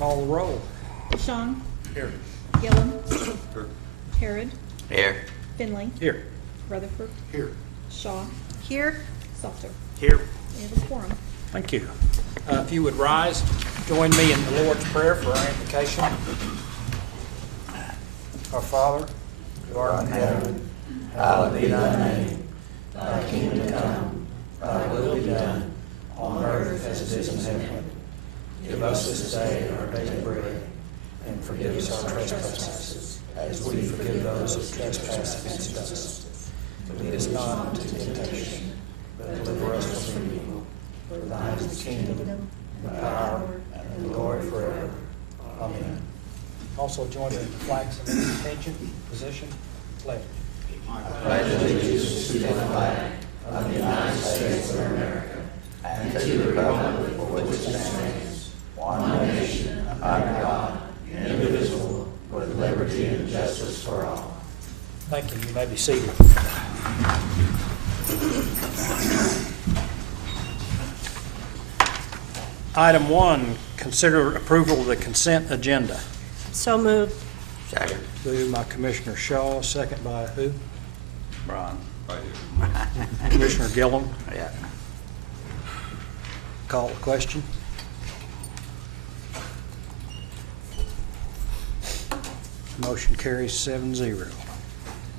Call the roll. Sean. Here. Gillum. Here. Harrod. Here. Finley. Here. Rutherford. Here. Shaw. Here. Salter. Here. We have a quorum. Thank you. If you would rise, join me in the Lord's Prayer for our invocation. Our Father, who art in heaven, Hallowed be thy name. Thy kingdom come, thy will be done, on earth as it is in heaven. Give us this day our daily bread, and forgive us our trespasses, as we forgive those who trespass against us. Lead us not into temptation, but deliver us from evil. For thine is the kingdom, the power, and the glory forever. Amen. also join in the flags of attention, position, pledge. Pledge allegiance to the flag of the United States of America and to the republic for which it stands, one nation, under God, indivisible, with liberty and justice for all. Thank you. You may be seated. Item 1, consider approval of the consent agenda. So moved. Second. Moved by Commissioner Shaw, second by who? Ron. Commissioner Gillum. Yeah. Call the question. Motion carries 7-0.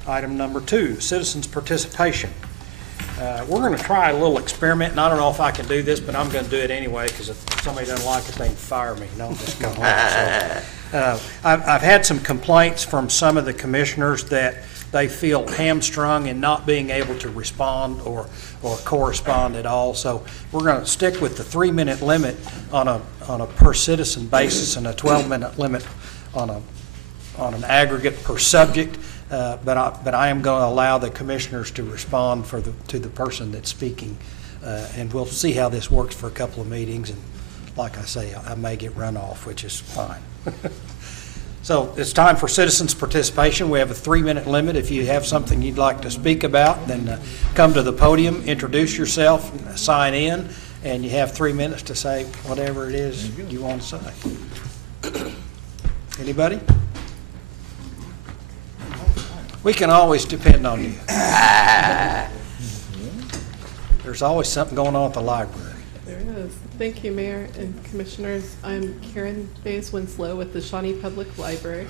Item number 2, citizens' participation. We're going to try a little experiment, and I don't know if I can do this, but I'm going to do it anyway, because if somebody doesn't like it, they can fire me. Don't just go home. So, I've had some complaints from some of the commissioners that they feel hamstrung in not being able to respond or correspond at all. So we're going to stick with the 3-minute limit on a per citizen basis and a 12-minute limit on an aggregate per subject. But I am going to allow the commissioners to respond to the person that's speaking, and we'll see how this works for a couple of meetings. And like I say, I may get run off, which is fine. So it's time for citizens' participation. We have a 3-minute limit. If you have something you'd like to speak about, then come to the podium, introduce yourself, sign in, and you have 3 minutes to say whatever it is you want to say. Anybody? We can always depend on you. There's always something going on at the library. There is. Thank you, Mayor and Commissioners. I'm Karen Bays Winslow with the Shawnee Public Library.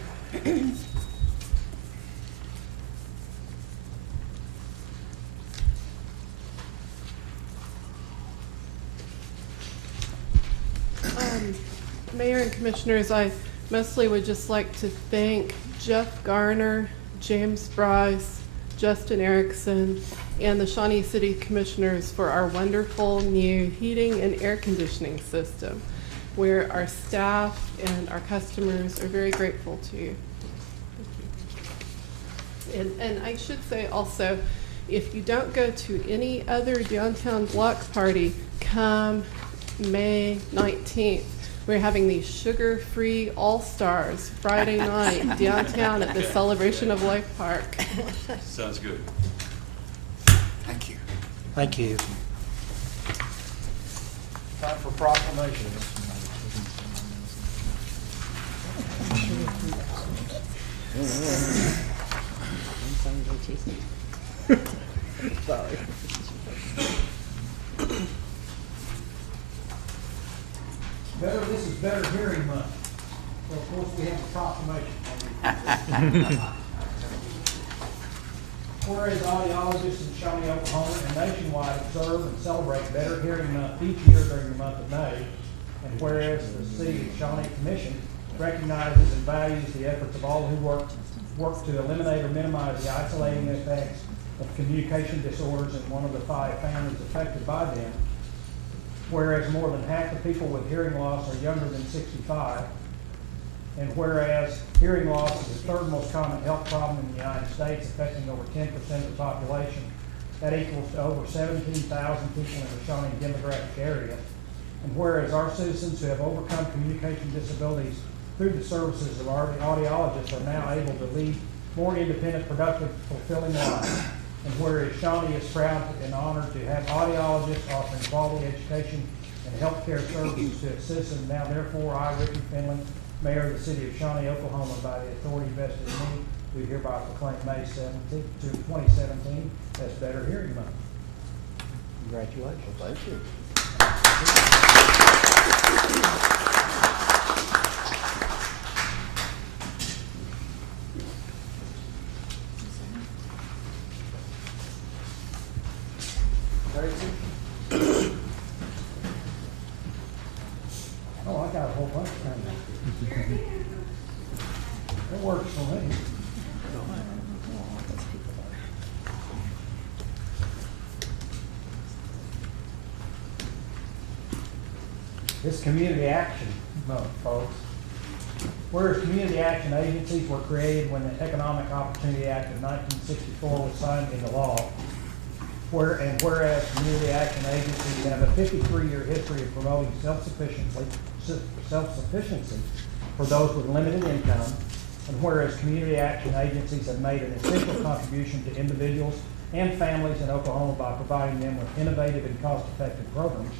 Mayor and Commissioners, I mostly would just like to thank Jeff Garner, James Bryce, Justin Erickson, and the Shawnee City Commissioners for our wonderful new heating and air conditioning system, where our staff and our customers are very grateful to you. Thank you. And I should say also, if you don't go to any other downtown block party, come May 19th. We're having the sugar-free All-Stars Friday night downtown at the Celebration of Life Park. Sounds good. Thank you. Thank you. Time for proclamations. This is Better Hearing Month. So of course we have a proclamation. Whereas audiologists in Shawnee, Oklahoma and nationwide observe and celebrate Better Hearing Month each year during the month of May, and whereas the City of Shawnee Commission recognizes and values the efforts of all who work to eliminate or minimize the isolating effects of communication disorders in one of the 5 families affected by them, whereas more than half the people with hearing loss are younger than 65, and whereas hearing loss is the 3rd most common health problem in the United States, affecting over 10% of the population, that equals to over 17,000 people in the Shawnee demographic area, and whereas our citizens who have overcome communication disabilities through the services of our audiologists are now able to lead more independent, productive, fulfilling lives. And whereas Shawnee is proud and honored to have audiologists offering quality education and healthcare services to its citizens. Now therefore, I, Richard Finley, Mayor of the City of Shawnee, Oklahoma, by the authority vested in me, do hereby proclaim May 17th, 2017 as Better Hearing Month. Congratulations. Thank you. Oh, I got a whole bunch of things. It works for me. It's Community Action Month, folks. Whereas community action agencies were created when the Economic Opportunity Act of 1964 was signed into law, whereas community action agencies have a 53-year history of promoting self-sufficiency for those with limited income, and whereas community action agencies have made an essential contribution to individuals and families in Oklahoma by providing them with innovative and cost-effective programs,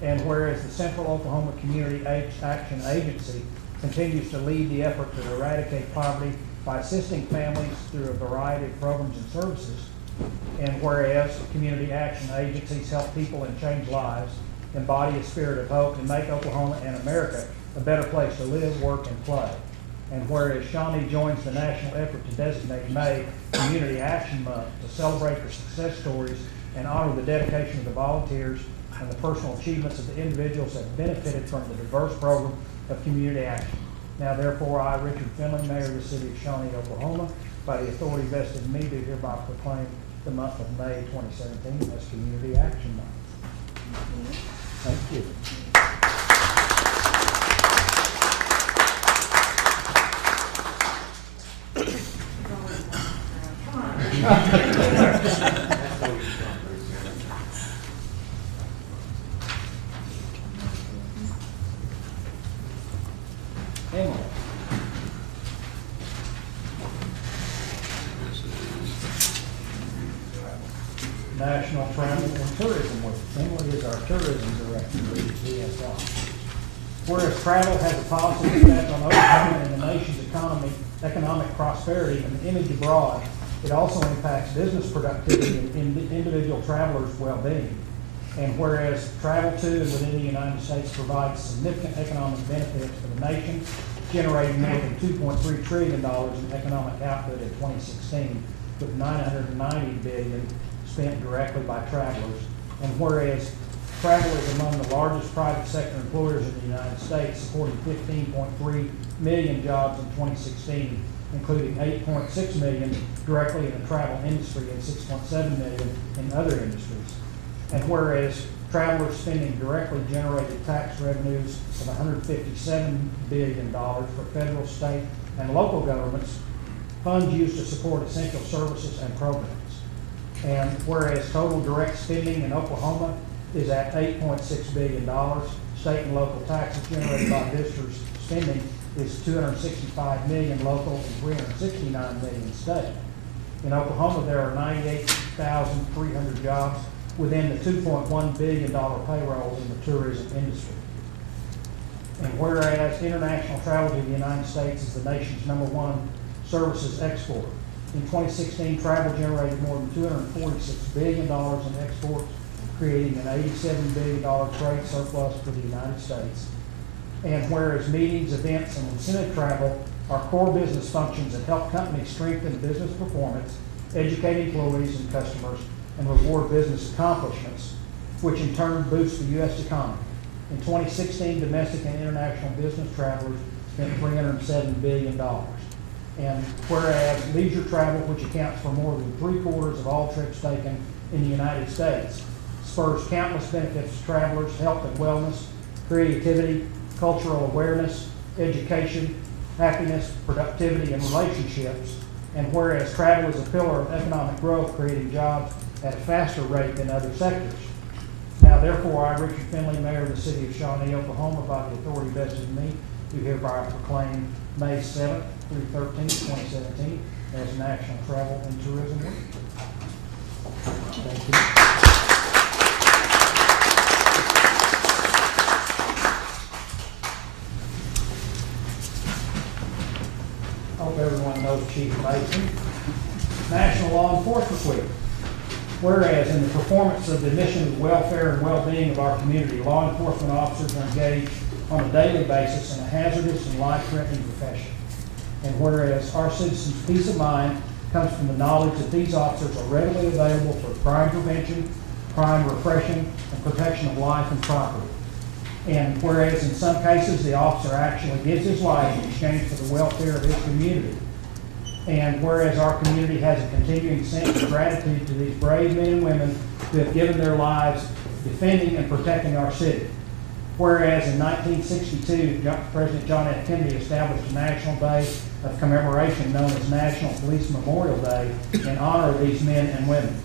and whereas the Central Oklahoma Community Action Agency continues to lead the effort to eradicate poverty by assisting families through a variety of programs and services, and whereas community action agencies help people and change lives, embody a spirit of hope, and make Oklahoma and America a better place to live, work, and play. And whereas Shawnee joins the national effort to designate May Community Action Month to celebrate the success stories and honor the dedication of the volunteers and the personal achievements of the individuals that benefited from the diverse program of community action. Now therefore, I, Richard Finley, Mayor of the City of Shawnee, Oklahoma, by the authority vested in me, do hereby proclaim the month of May 2017 as Community Action Month. Thank you. Emily. National Travel and Tourism Week. Emily is our tourism director for DSI. Whereas travel has a positive effect on Oklahoma and the nation's economic prosperity and image abroad, it also impacts business productivity and individual travelers' well-being. And whereas travel to and within the United States provides significant economic benefits for the nation, generating more than $2.3 trillion in economic output in 2016, with $990 billion spent directly by travelers. And whereas travel is among the largest private sector employers in the United States, supporting 15.3 million jobs in 2016, including 8.6 million directly in the travel industry and 6.7 million in other industries. And whereas travelers spending directly generated tax revenues of $157 billion for federal, state, and local governments, funds used to support essential services and programs. And whereas total direct spending in Oklahoma is at $8.6 billion, state and local taxes generated by visitors spending is $265 million local and $369 million state. In Oklahoma, there are 98,300 jobs within the $2.1 billion payroll in the tourism industry. And whereas international travel to the United States is the nation's #1 services exporter. In 2016, travel generated more than $246 billion in exports, creating an $87 billion trade surplus for the United States. And whereas meetings, events, and incentive travel are core business functions that help companies strengthen business performance, educate employees and customers, and reward business accomplishments, which in turn boosts the U.S. economy. In 2016, domestic and international business travelers spent $307 billion. And whereas leisure travel, which accounts for more than 3/4 of all trips taken in the United States, spurs countless benefits to travelers, health and wellness, creativity, cultural awareness, education, happiness, productivity, and relationships. And whereas travel is a pillar of economic growth, creating jobs at a faster rate than other sectors. Now therefore, I, Richard Finley, Mayor of the City of Shawnee, Oklahoma, by the authority vested in me, do hereby proclaim May 7th through 13th, 2017 as National Travel and Tourism Week. Thank you. Hope everyone knows Chief Mason. National Law Enforcement Week. Whereas in the performance of the mission of the welfare and well-being of our community, law enforcement officers are engaged on a daily basis in a hazardous and life-threatening profession. And whereas our citizens' peace of mind comes from the knowledge that these officers are readily available for crime prevention, crime repression, and protection of life and property. And whereas in some cases the officer actually gives his life in exchange for the welfare of his community. And whereas our community has a continuing sense of gratitude to these brave men and women who have given their lives defending and protecting our city. Whereas in 1962, President John F. Kennedy established a national day of commemoration known as National Police Memorial Day in honor of these men and women.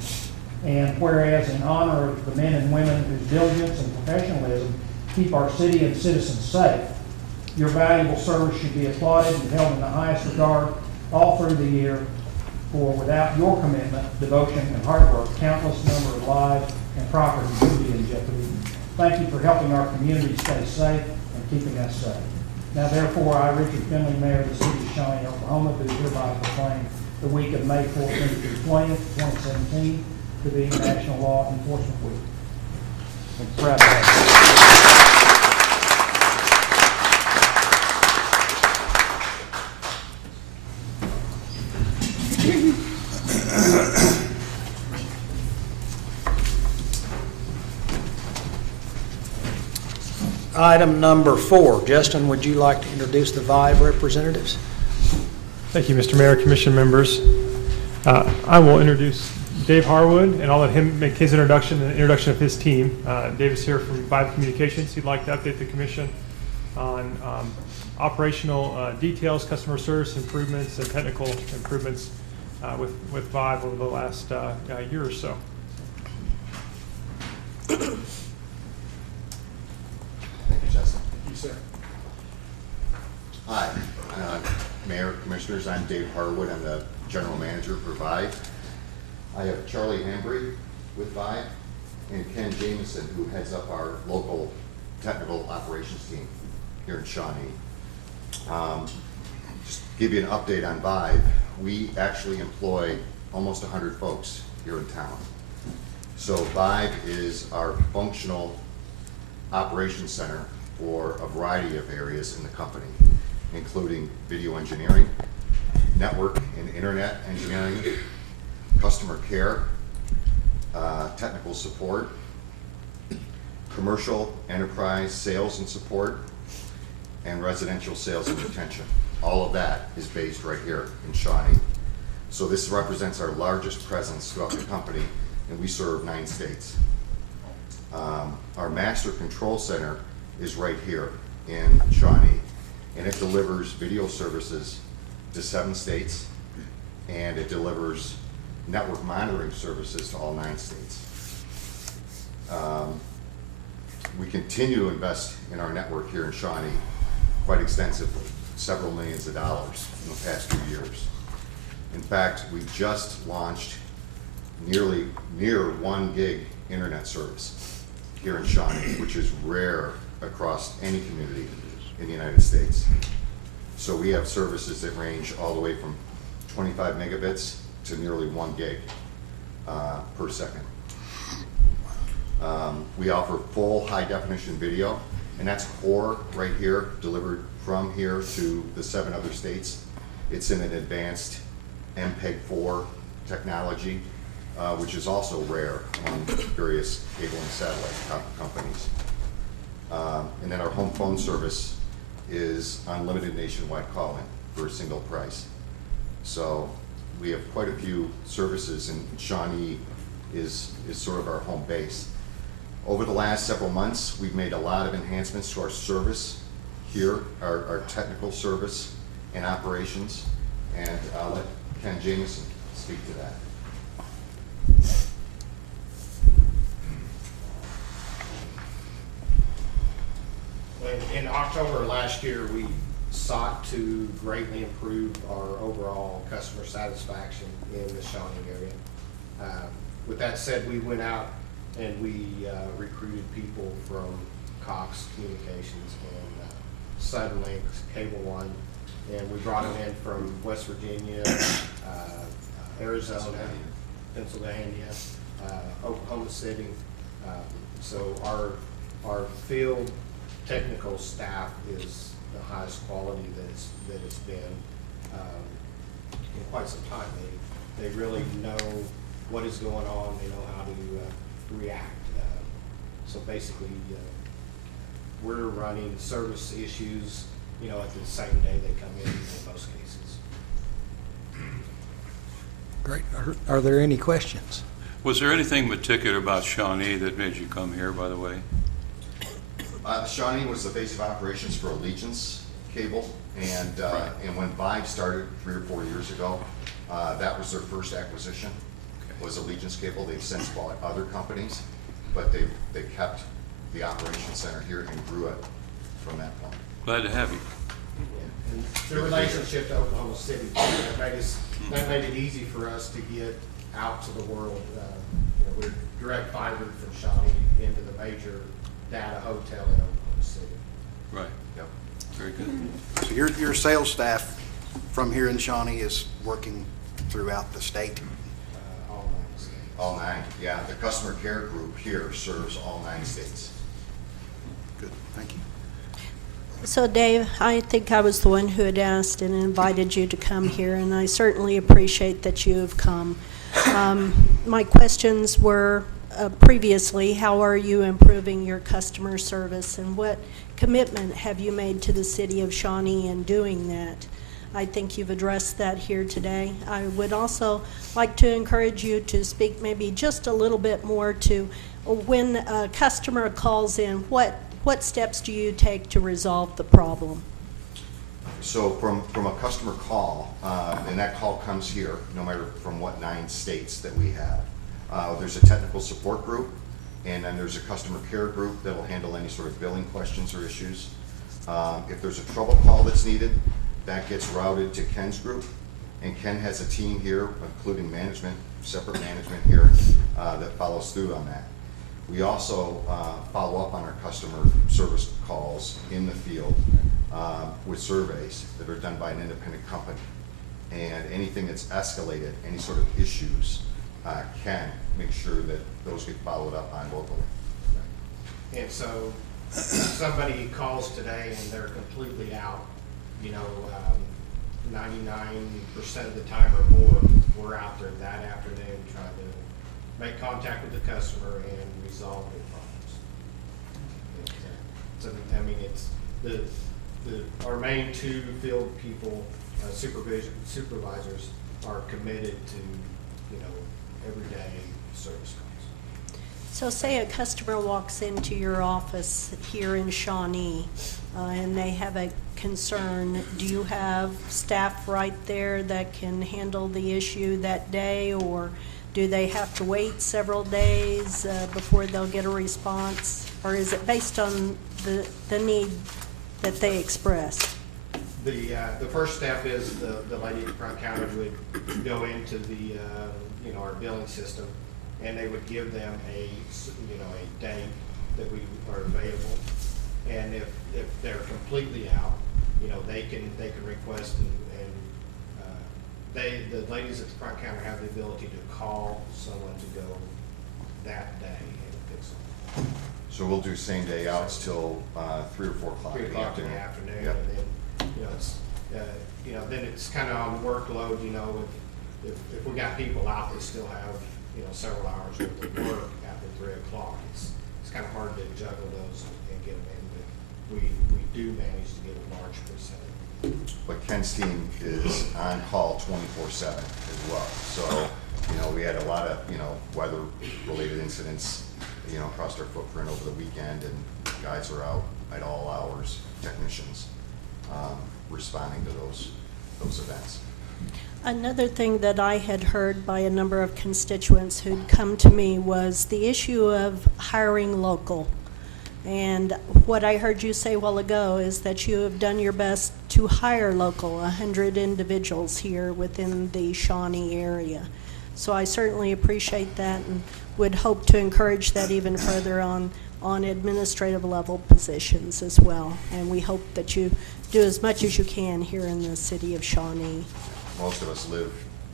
And whereas in honor of the men and women whose diligence and professionalism keep our city and citizens safe, your valuable service should be applauded and held in the highest regard all through the year, for without your commitment, devotion, and hard work, countless number of lives and property would be in jeopardy. Thank you for helping our community stay safe and keeping us safe. Now therefore, I, Richard Finley, Mayor of the City of Shawnee, Oklahoma, do hereby proclaim the week of May 14th through 20th, 2017 to be National Law Enforcement Week. I'm proud to have you. Item number 4. Justin, would you like to introduce the VIVE representatives? Thank you, Mr. Mayor, Commission members. I will introduce Dave Harwood, and I'll let him make his introduction and the introduction of his team. Dave is here from VIVE Communications. He'd like to update the Commission on operational details, customer service improvements, and technical improvements with VIVE over the last year or so. Thank you, Justin. Thank you, sir. Hi, Mayor, Commissioners. I'm Dave Harwood. I'm the General Manager for VIVE. I have Charlie Hambry with VIVE and Ken Jameson, who heads up our local technical operations team here in Shawnee. Just to give you an update on VIVE, we actually employ almost 100 folks here in town. So VIVE is our functional operations center for a variety of areas in the company, including video engineering, network and internet engineering, customer care, technical support, commercial enterprise sales and support, and residential sales and retention. All of that is based right here in Shawnee. So this represents our largest presence throughout the company, and we serve 9 states. Our master control center is right here in Shawnee, and it delivers video services to 7 states, and it delivers network monitoring services to all 9 states. We continue to invest in our network here in Shawnee quite extensively, several millions of dollars in the past few years. In fact, we just launched near 1 gig internet service here in Shawnee, which is rare across any community in the United States. So we have services that range all the way from 25 megabits to nearly 1 gig per second. We offer full high definition video, and that's core right here, delivered from here to the 7 other states. It's in an advanced MPEG-4 technology, which is also rare among various cable and satellite companies. And then our home phone service is unlimited nationwide calling for a single price. So we have quite a few services, and Shawnee is sort of our home base. Over the last several months, we've made a lot of enhancements to our service here, our technical service and operations, and I'll let Ken Jameson speak to that. In October last year, we sought to greatly improve our overall customer satisfaction in the Shawnee area. With that said, we went out and we recruited people from Cox Communications and Suddenlink, Cable One, And we brought them in from West Virginia, Arizona, Pennsylvania, Oklahoma City. So our field technical staff is the highest quality that it's been in quite some time. They really know what is going on. They know how to react. So basically, we're running service issues, at the same day they come in most cases. Great. Are there any questions? Was there anything particular about Shawnee that made you come here, by the way? Shawnee was the base of operations for Allegiance Cable, and when Vibe started 3 or 4 years ago, that was their first acquisition, was Allegiance Cable. They've since bought other companies, but they kept the operations center here and grew it from that point. Glad to have you. And the relationship to Oklahoma City, that made it easy for us to get out to the world. We're direct fiber from Shawnee into the major data hotel in Oklahoma City. Right. Yep. Very good. So your sales staff from here in Shawnee is working throughout the state? All 9 states. All 9, yeah. The customer care group here serves all 9 states. Good, thank you. So Dave, I think I was the one who had asked and invited you to come here, and I certainly appreciate that you have come. My questions were previously, how are you improving your customer service, and what commitment have you made to the city of Shawnee in doing that? I think you've addressed that here today. I would also like to encourage you to speak maybe just a little bit more to when a customer calls in, what steps do you take to resolve the problem? So from a customer call, and that call comes here, no matter from what 9 states that we have, there's a technical support group, and then there's a customer care group that will handle any sort of billing questions or issues. If there's a trouble call that's needed, that gets routed to Ken's group, and Ken has a team here, including management, separate management here, that follows through on that. We also follow up on our customer service calls in the field with surveys that are done by an independent company. And anything that's escalated, any sort of issues, can make sure that those get followed up on locally. And so if somebody calls today and they're completely out, 99% of the time or more, we're out there that afternoon trying to make contact with the customer and resolve their problems. It's our main 2 field people, supervisors, are committed to, everyday service calls. So say a customer walks into your office here in Shawnee and they have a concern. Do you have staff right there that can handle the issue that day, or do they have to wait several days before they'll get a response? Or is it based on the need that they express? The first step is the lady at the front counter would go into the our billing system, and they would give them a date that we are available, and if they're completely out, they can request the ladies at the front counter have the ability to call someone to go that day and fix them. So we'll do same day outs till 3 or 4 o'clock 3 in the o'clock in afternoon. the afternoon, Yep. and then it's then it's kind of on the workload. If we got people out that still have several hours worth of work after 3 o'clock, it's kind of hard to juggle those and get them in. But we do manage to get a large percentage. But Ken's team is on call 24/7 as well. So, we had a lot of, weather-related incidents, across our footprint over the weekend, and guys are out at all hours, technicians, responding to those events. Another thing that I had heard by a number of constituents who'd come to me was the issue of hiring local. And what I heard you say a while ago is that you have done your best to hire local, 100 individuals here within the Shawnee area. So I certainly appreciate that and would hope to encourage that even further on on administrative level positions as well. And we hope that you do as much as you can here in the city of Shawnee. Most of us live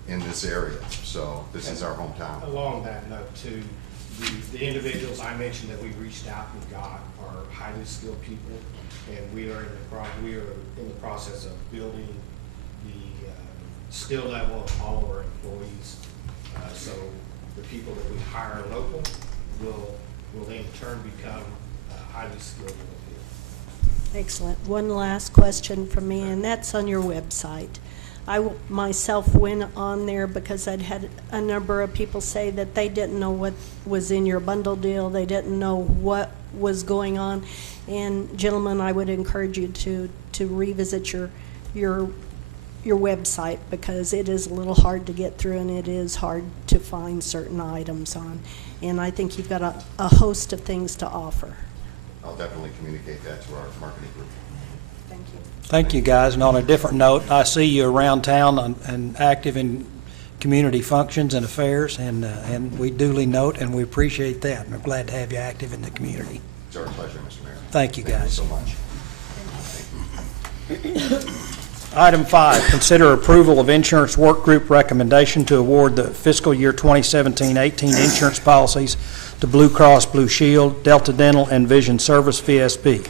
in this area, so this is our hometown. Along that note too, the individuals I mentioned that we reached out and got are highly skilled people, and we are in the process of building the skill level of all of our employees. So the people that we hire local will in turn become highly skilled in the field. Excellent. One last question from me, and that's on your website. I myself went on there because I'd had a number of people say that they didn't know what was in your bundle deal. They didn't know what was going on. And gentlemen, I would encourage you to revisit your website, because it is a little hard to get through and it is hard to find certain items on. And I think you've got a host of things to offer. I'll definitely communicate that to our marketing group. Thank you. Thank you, guys. And on a different note, I see you around town and active in community functions and affairs, and we duly note and we appreciate that. And I'm glad to have you active in the community. It's our pleasure, Mr. Mayor. Thank you, guys. so much. Item 5, consider approval of insurance work group recommendation to award the fiscal year 2017-18 insurance policies to Blue Cross Blue Shield, Delta Dental, and Vision Service VSP.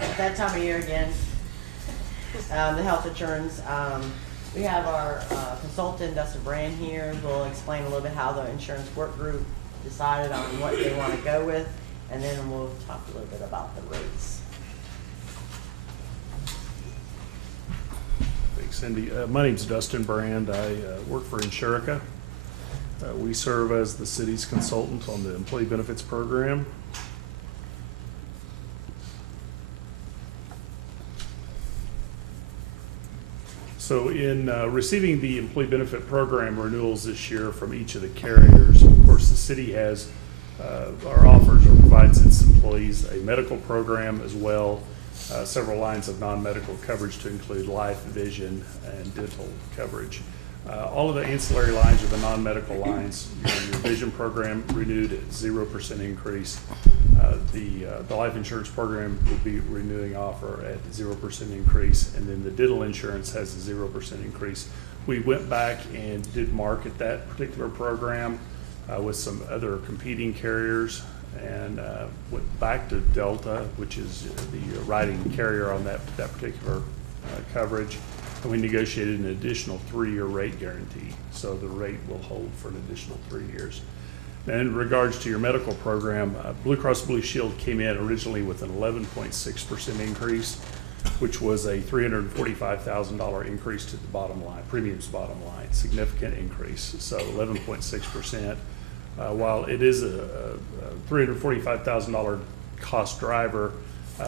At that time of year again, the health insurance, we have our consultant, Dustin Brand here, who will explain a little bit how the insurance work group decided on what they want to go with, and then we'll talk a little bit about the rates. Thanks, Cindy. My name's Dustin Brand. I work for Insurica. We serve as the city's consultant on the employee benefits program. So in receiving the employee benefit program renewals this year from each of the carriers, of course, the city has or offers or provides its employees a medical program as well, several lines of non-medical coverage to include life, vision, and dental coverage. All of the ancillary lines or the non-medical lines, your vision program renewed at 0% increase. The life insurance program will be renewing offer at 0% increase, and then the dental insurance has a 0% increase. We went back and did market that particular program with some other competing carriers, and went back to Delta, which is the writing carrier on that particular coverage. And we negotiated an additional 3-year rate guarantee, so the rate will hold for an additional 3 years. And in regards to your medical program, Blue Cross Blue Shield came in originally with an 11.6% increase, which was a $345,000 increase to the bottom line, premiums bottom line, significant increase. So 11.6%. While it is a $345,000 cost driver,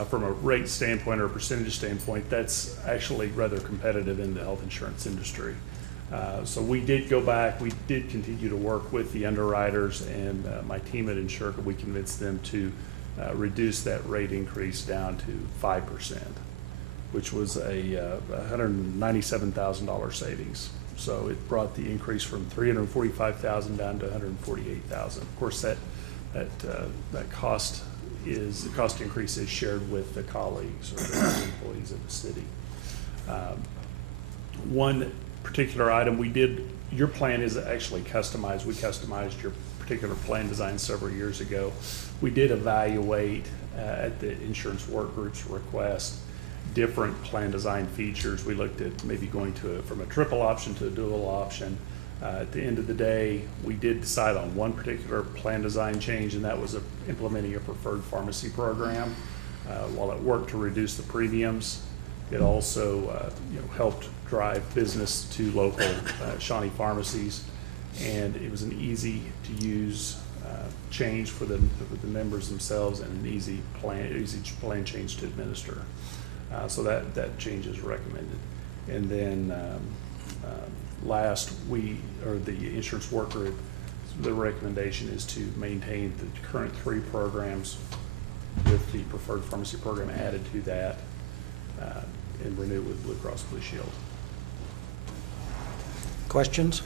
from a rate standpoint or a percentage standpoint, that's actually rather competitive in the health insurance industry. So we did go back, we did continue to work with the underwriters, and my team at Insurica, we convinced them to reduce that rate increase down to 5%, which was a $197,000 savings. So it brought the increase from $345,000 down to $148,000. Of course, that cost increase is shared with the colleagues or the employees of the city. One particular item your plan is actually customized. We customized your particular plan design several years ago. We did evaluate at the insurance work group's request different plan design features. We looked at maybe going from a triple option to a dual option. At the end of the day, we did decide on one particular plan design change, and that was implementing a preferred pharmacy program. While it worked to reduce the premiums, it also helped drive business to local Shawnee pharmacies, and it was an easy-to-use change for the members themselves, and an easy plan change to administer. So that change is recommended. And then last, the insurance work group, the recommendation is to maintain the current 3 programs with the preferred pharmacy program added to that, and renew with Blue Cross Blue Shield. Questions?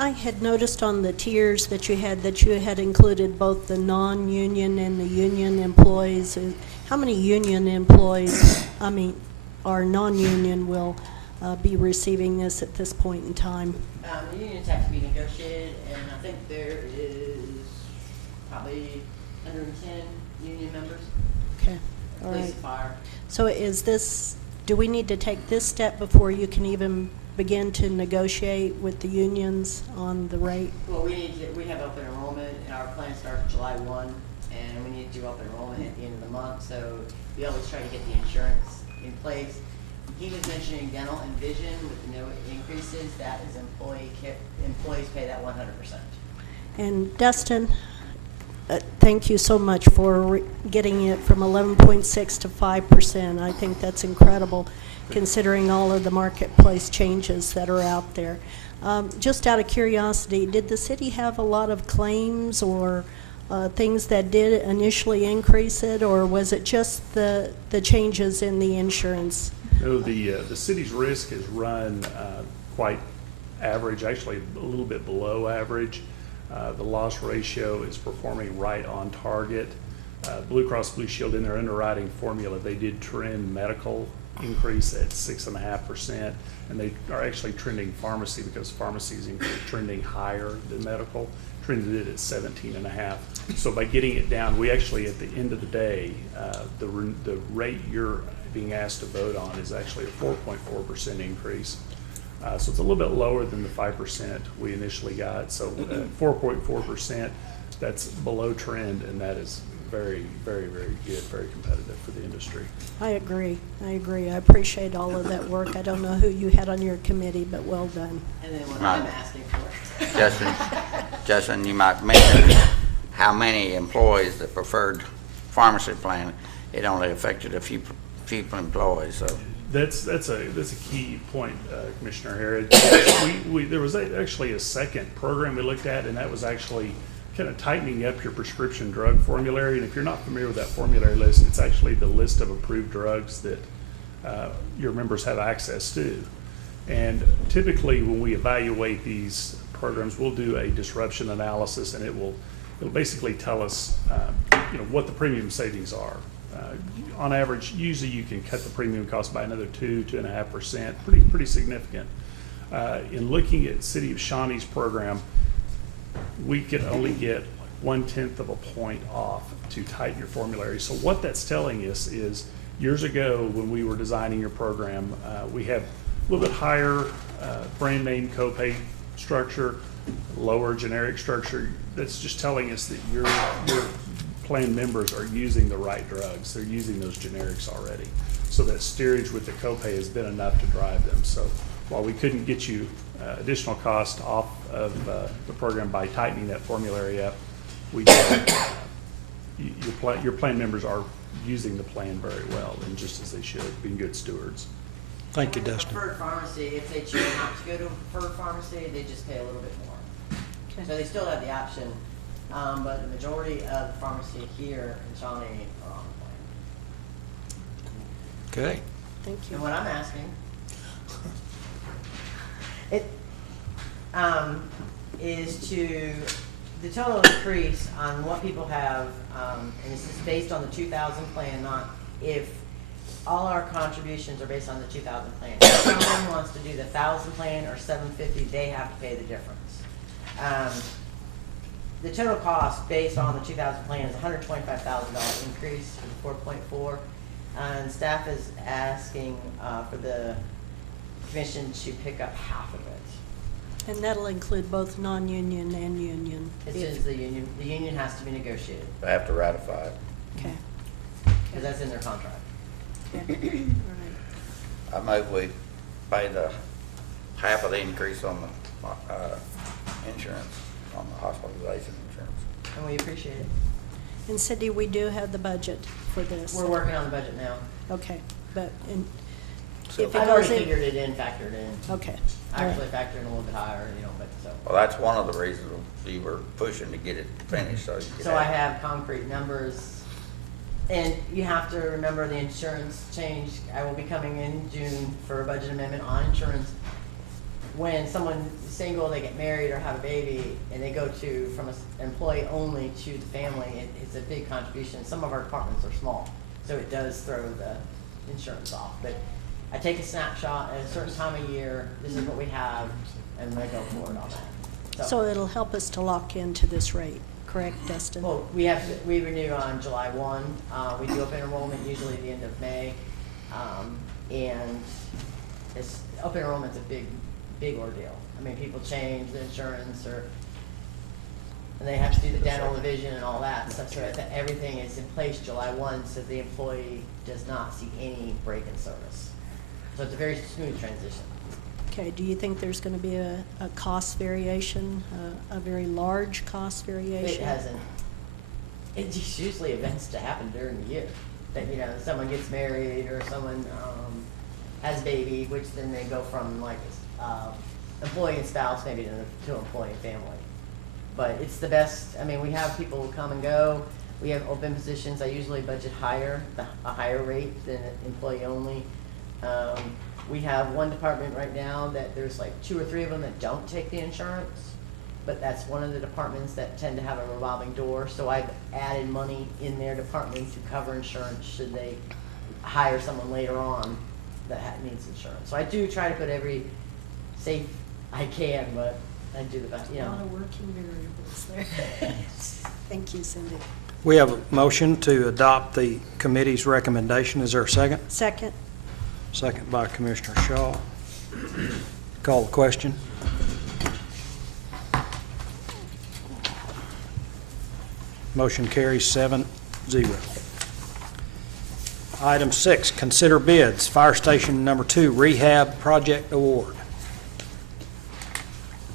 I had noticed on the tiers that you had included both the non-union and the union employees. How many union employees, or non-union will be receiving this at this point in time? The unions have to be negotiated, and I think there is probably 110 union members, Okay, all police right. and fire. So do we need to take this step before you can even begin to negotiate with the unions on the rate? Well, we have open enrollment, and our plan starts July 1, and we need to do open enrollment at the end of the month, so we always try to get the insurance in place. He was mentioning dental and vision with no increases. That is employees pay that 100%. And Dustin, thank you so much for getting it from 11.6 to 5%. I think that's incredible, considering all of the marketplace changes that are out there. Just out of curiosity, did the city have a lot of claims or things that did initially increase it, or was it just the changes in the insurance? No, the city's risk has run quite average, actually a little bit below average. The loss ratio is performing right on target. Blue Cross Blue Shield, in their underwriting formula, they did trend medical increase at 6.5%, and they are actually trending pharmacy, because pharmacy is trending higher than medical, trended it at 17.5. So by getting it down, we actually, at the end of the day, the rate you're being asked to vote on is actually a 4.4% increase. So it's a little bit lower than the 5% we initially got. So 4.4%, that's below trend, and that is very, very, very good, very competitive for the industry. I agree. I appreciate all of that work. I don't know who you had on your committee, but well done. And then what I'm asking for. Justin, you might mention how many employees the preferred pharmacy plan, it only affected a few employees, so. That's a key point, Commissioner Harrod. There was actually a second program we looked at, and that was actually kind of tightening up your prescription drug formulary. And if you're not familiar with that formulary list, it's actually the list of approved drugs that your members have access to. And typically, when we evaluate these programs, we'll do a disruption analysis, and it'll basically tell us what the premium savings are. On average, usually you can cut the premium cost by another 2.5%, pretty significant. In looking at City of Shawnee's program, we could only get 1/10 of a point off to tighten your formulary. So what that's telling us is, years ago when we were designing your program, we had a little bit higher brand name copay structure, lower generic structure. That's just telling us that your plan members are using the right drugs. They're using those generics already. So that steerage with the copay has been enough to drive them. So while we couldn't get you additional cost off of the program by tightening that formulary up, we did. Your plan members are using the plan very well, and just as they should, being good stewards. Thank you, Dustin. Preferred pharmacy, if they choose not to go to a preferred pharmacy, they just pay a little bit more. Okay. So they still have the option, but the majority of pharmacy here in Shawnee are on the plan. Okay. Thank you. And what I'm asking, is to, the total increase on what people have, and this is based on the 2000 plan, not if all our contributions are based on the 2000 plan. If someone wants to do the 1000 plan or 750, they have to pay the difference. The total cost based on the 2000 plan is $125,000 increase from 4.4, and staff is asking for the commission to pick up half of it. And that'll include both non-union and union. As soon as the union has to be negotiated, They have to ratify it. Okay. because that's in their contract. Okay. All right. I move we pay the half of the increase on the insurance, on the hospitalization insurance. And we appreciate it. And Cindy, we do have the budget for this. We're working on the budget now. Okay, but if it I've already goes in. figured it in, factored in. Okay. I actually factored in a little bit higher, but so. Well, that's one of the reasons we were pushing to get it finished, so you could So I have concrete numbers, and you have to remember the insurance change. I will be coming in June for a budget amendment on insurance. when someone's single, they get married or have a baby, and they go from an employee only to the family, it's a big contribution. Some of our departments are small, so it does throw the insurance off. But I take a snapshot at a certain time of year, this is what we have, and I go forward on that. So it'll help us to lock into this rate, correct, Dustin? Well, we renew on July 1. We do open enrollment usually at the end of May. And open enrollment's a big ordeal. I mean, people change the insurance and they have to do the dental, the vision and all that stuff. So that everything is in place July 1, so the employee does not see any break in service. So it's a very smooth transition. Okay, do you think there's going to be a cost variation, a very large cost variation? It hasn't. It's just usually events to happen during the year. That, you know, someone gets married or someone has a baby, which then they go from like employee and spouse maybe to employee and family. But it's the best. I mean, we have people who come and go. We have open positions. I usually budget a higher rate than employee only. We have one department right now that there's like 2 or 3 of them that don't take the insurance, but that's one of the departments that tend to have a revolving door. So I've added money in their department to cover insurance should they hire someone later on that needs insurance. So I do try to put every safe I can, but I do the best, you A know. lot of working variables there. Thank you, Cindy. We have a motion to adopt the committee's recommendation. Is there a second? Second. Second by Commissioner Shaw. Call the question. Motion carries 7-0. Item 6, consider bids, Fire Station Number 2 Rehab Project Award.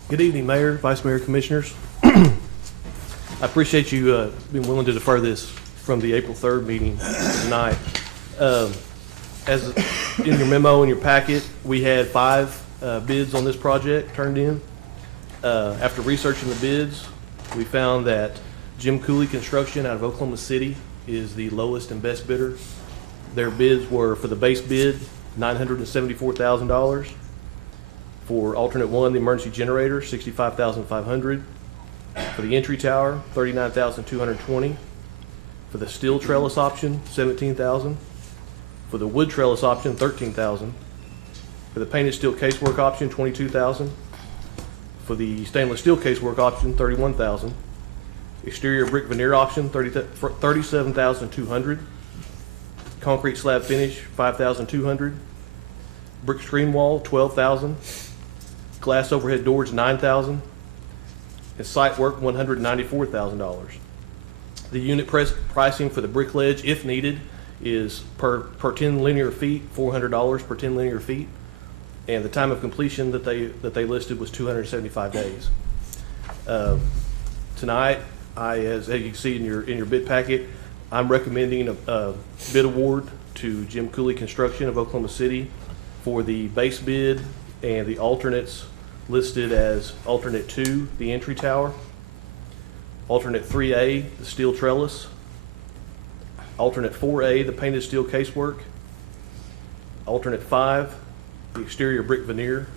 Good evening, Mayor, Vice Mayor, Commissioners. I appreciate you being willing to defer this from the April 3rd meeting tonight. As in your memo in your packet, we had 5 bids on this project turned in. After researching the bids, we found that Jim Cooley Construction out of Oklahoma City is the lowest and best bidder. Their bids were, for the base bid, $974,000. For alternate 1, the emergency generator, $65,500. For the entry tower, $39,220. For the steel trellis option, $17,000. For the wood trellis option, $13,000. For the painted steel casework option, $22,000. For the stainless steel casework option, $31,000. Exterior brick veneer option, $37,200. Concrete slab finish, $5,200. Brick screen wall, $12,000. Glass overhead doors, $9,000. And site work, $194,000. The unit pricing for the brick ledge, if needed, is per 10 linear feet, $400 per 10 linear feet. And the time of completion that they listed was 275 days. Tonight, as you can see in your bid packet, I'm recommending a bid award to Jim Cooley Construction of Oklahoma City for the base bid and the alternates listed as alternate 2, the entry tower, alternate 3A, the steel trellis, alternate 4A, the painted steel casework, alternate 5, the exterior brick veneer,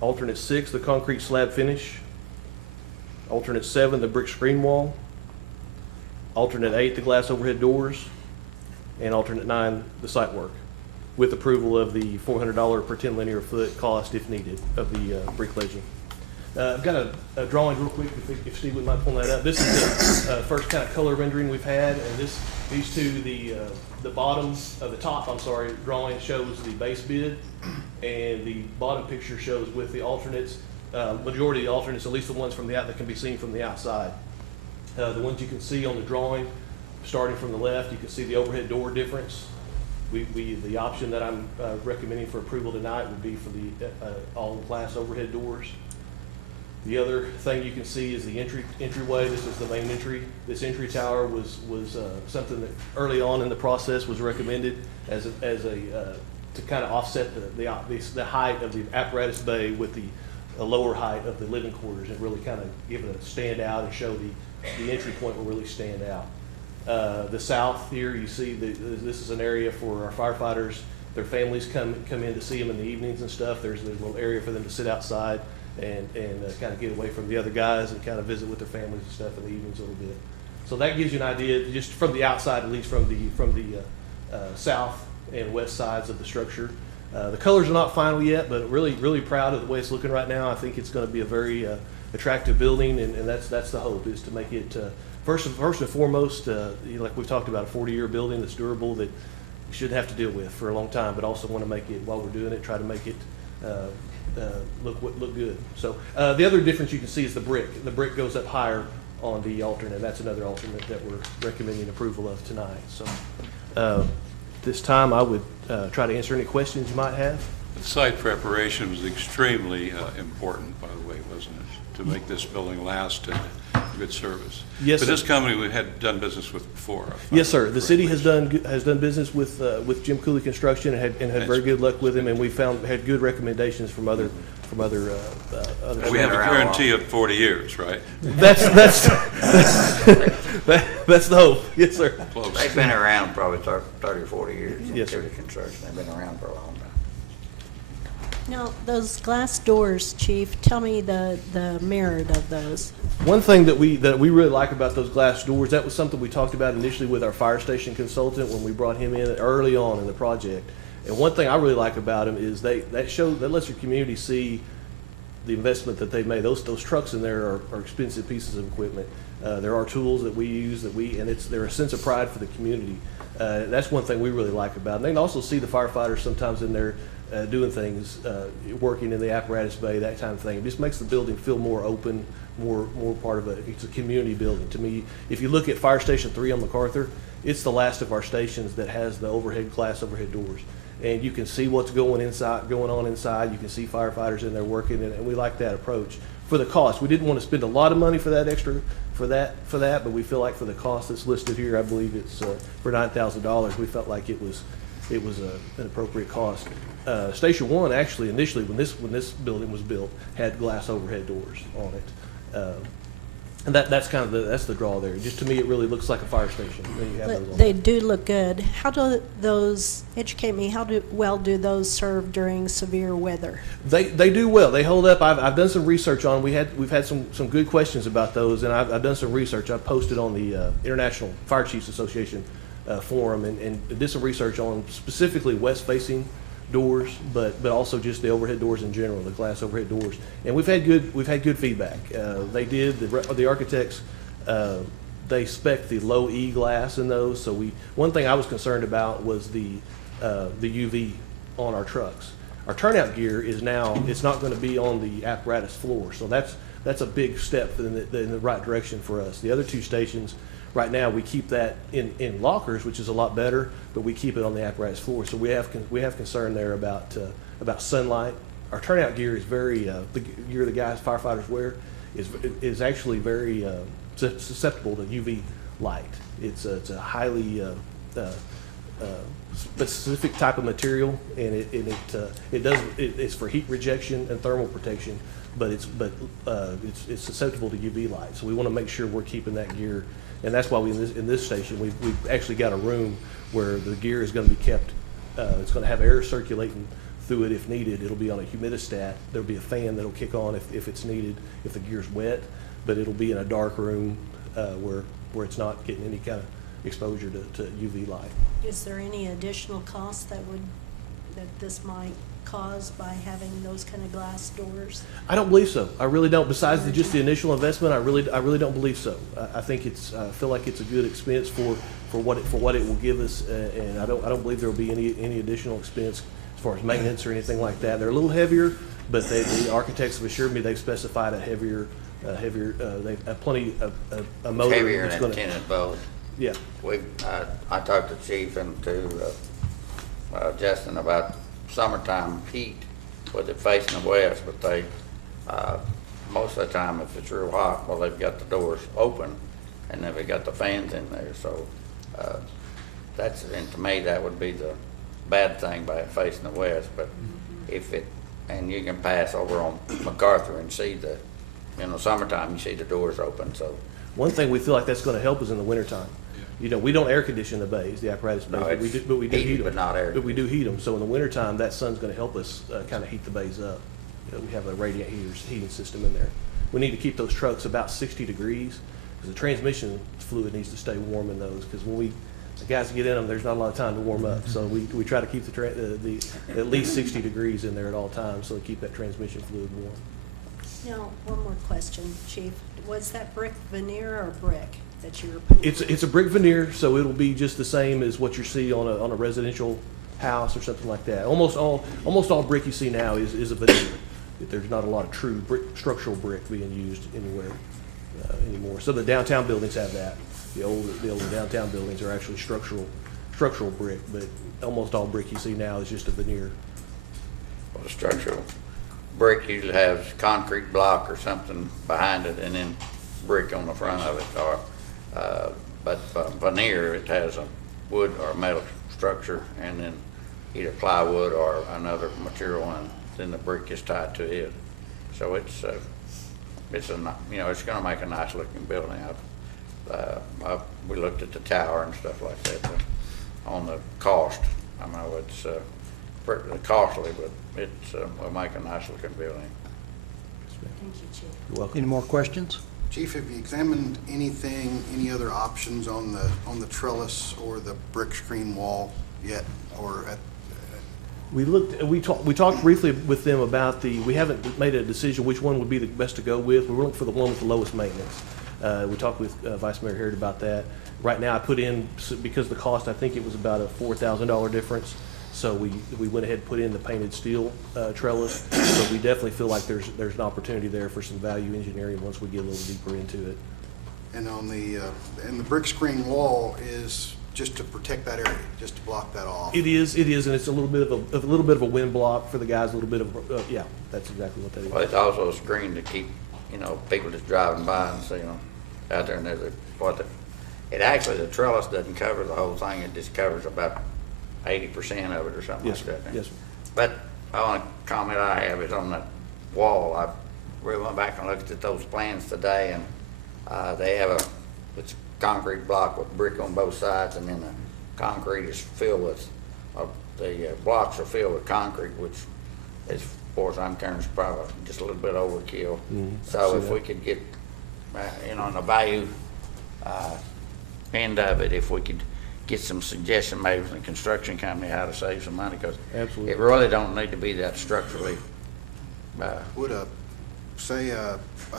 alternate 6, the concrete slab finish, alternate 7, the brick screen wall, alternate 8, the glass overhead doors, and alternate 9, the site work, with approval of the $400 per 10 linear foot cost if needed of the brick ledging. I've got a drawing real quick, if Steve would mind pulling that up. This is the first kind of color rendering we've had, and these two, the bottom of the top, drawing shows the base bid, and the bottom picture shows with the alternates, majority of the alternates, at least the ones from that can be seen from the outside. The ones you can see on the drawing, starting from the left, you can see the overhead door difference. The option that I'm recommending for approval tonight would be for the all glass overhead doors. The other thing you can see is the entryway. This is the main entry. This entry tower was something that early on in the process was recommended as to kind of offset the height of the apparatus bay with the lower height of the living quarters, and really kind of give it a stand out and show the entry point will really stand out. The south here, you see, this is an area for our firefighters. Their families come in to see them in the evenings and stuff. There's a little area for them to sit outside and kind of get away from the other guys and kind of visit with their families and stuff in the evenings a little bit. So that gives you an idea, just from the outside, at least from the south and west sides of the structure. The colors are not final yet, but really proud of the way it's looking right now. I think it's going to be a very attractive building, and that's the hope, is to make it first and foremost, like we've talked about, a 40-year building that's durable, that we shouldn't have to deal with for a long time, but also want to make it, while we're doing it, try to make it look good. So the other difference you can see is the brick. The brick goes up higher on the alternate. That's another alternate that we're recommending approval of tonight. So this time I would try to answer any questions you might have. The site preparation was extremely important, by the way, wasn't it, to make this building last and good service? Yes, But sir. this company we had done business with before. Yes, sir. The city has done business with Jim Cooley Construction and had very good luck with him, and we had good recommendations from other. We have a guarantee of 40 years, right? That's the hope. Yes, sir. Close. They've been around probably 30 or 40 years. Yes, sir. Utility construction, they've been around for a long time. Now, those glass doors, Chief, tell me the merit of those. One thing that we really like about those glass doors, that was something we talked about initially with our fire station consultant when we brought him in early on in the project. And one thing I really like about them is that lets your community see the investment that they've made. Those trucks in there are expensive pieces of equipment. There are tools that we use and they're a sense of pride for the community. That's one thing we really like about them. They can also see the firefighters sometimes in there doing things, working in the apparatus bay, that kind of thing. It just makes the building feel more open, more part of it's a community building. To me, if you look at Fire Station 3 on MacArthur, it's the last of our stations that has the glass overhead doors. And you can see what's going on inside. You can see firefighters in there working, and we like that approach. For the cost, we didn't want to spend a lot of money for that extra, for that, but we feel like for the cost that's listed here, I believe it's for $9,000. We felt like it was an appropriate cost. Station 1 actually initially, when this building was built, had glass overhead doors on it. And that's kind of that's the draw there. Just to me, it really looks like a fire station when you have those on. They do look good. How do those, educate me, how well do those serve during severe weather? They do well. They hold up. I've done some research on. We've had some good questions about those, and I've done some research. I posted on the International Fire Chiefs Association forum and did some research on specifically west-facing doors, but also just the overhead doors in general, the glass overhead doors. And we've had good feedback. The architects they spec the low E glass in those. So one thing I was concerned about was the UV on our trucks. Our turnout gear is now, it's not going to be on the apparatus floor, so that's a big step in the right direction for us. The other two stations, right now, we keep that in lockers, which is a lot better, but we keep it on the apparatus floor. So we have concern there about sunlight. Our turnout gear is very the gear the guys firefighters wear is actually very susceptible to UV light. It's a highly specific type of material, and it's for heat rejection and thermal protection, but it's susceptible to UV light. So we want to make sure we're keeping that gear. And that's why in this station, we've actually got a room where the gear is going to be kept. It's going to have air circulating through it if needed. It'll be on a humidistat. There'll be a fan that'll kick on if it's needed, if the gear's wet. But it'll be in a dark room where it's not getting any kind of exposure to UV light. Is there any additional cost that this might cause by having those kind of glass doors? I don't believe so. I really don't. Besides just the initial investment, I really don't believe so. I think I feel like it's a good expense for what it will give us, and I don't believe there will be any additional expense as far as maintenance or anything like that. They're a little heavier, but the architects have assured me they've specified a heavier. They have plenty of a motor. Heavier than tinted boat. Yeah. I talked to Chief and to Justin about summertime heat with it facing the west, but they most of the time if it's real hot, well, they've got the doors open and then they've got the fans in there. So and to me that would be the bad thing by it facing the west. But and you can pass over on MacArthur and see in the summertime you see the doors open. So one thing we feel like that's going to help is in the wintertime. You know, we don't air condition the bays, the apparatus bays, No, but we it's do heated, heat them. but not air But we do heat them, so in the wintertime, that sun's gonna help us, kind of heat the bays up. You know, we have a radiant heating system in there. We need to keep those trucks about 60 degrees, because the transmission fluid needs to stay warm in those, because when the guys get in them, there's not a lot of time to warm up. So we try to keep the at least 60 degrees in there at all times, so to keep that transmission fluid warm. Now, one more question, Chief. Was that brick veneer or brick that you were putting? It's a brick veneer, so it'll be just the same as what you see on a residential house or something like that. Almost all brick you see now is a veneer. There's not a lot of true structural brick being used anywhere anymore. So the downtown buildings have that. The older downtown buildings are actually structural brick, but almost all brick you see now is just a veneer. Well, the structural brick usually has concrete block or something behind it and then brick on the front of it, or, but veneer, it has a wood or metal structure and then either plywood or another material, and then the brick is tied to it. So it's gonna make a nice looking building. We looked at the tower and stuff like that, but on the cost, I know it's pretty costly, but will make a nice looking building. Thank you, Chief. You're welcome. Any more questions? Chief, have you examined any other options on the trellis or the brick screen wall yet, or at? We talked briefly with them about we haven't made a decision which one would be the best to go with. We were looking for the one with the lowest maintenance. We talked with Vice Mayor Harrod about that. Right now, I put in, because of the cost, I think it was about a $4,000 difference. So we went ahead and put in the painted steel trellis. So we definitely feel like there's an opportunity there for some value engineering once we get a little deeper into it. And on the brick screen wall is just to protect that area, just to block that off. It is, and it's a little bit of a wind block for the guys. A little bit of yeah, that's exactly what that is. Well, it's also a screen to keep, people just driving by and see, out there, and there's the trellis doesn't cover the whole thing. It just covers about 80% of it or something Yes, like that. yes, sir. But the only comment I have is on that wall. I really went back and looked at those plans today, and they have it's concrete block with brick on both sides, and then the concrete is filled with, the blocks are filled with concrete, which, as far as I'm concerned, is probably just a little bit overkill. So if we could get, on the value end of it, if we could get some suggestion maybe from the construction company how to save some money, because it really don't need to be that structurally. Would a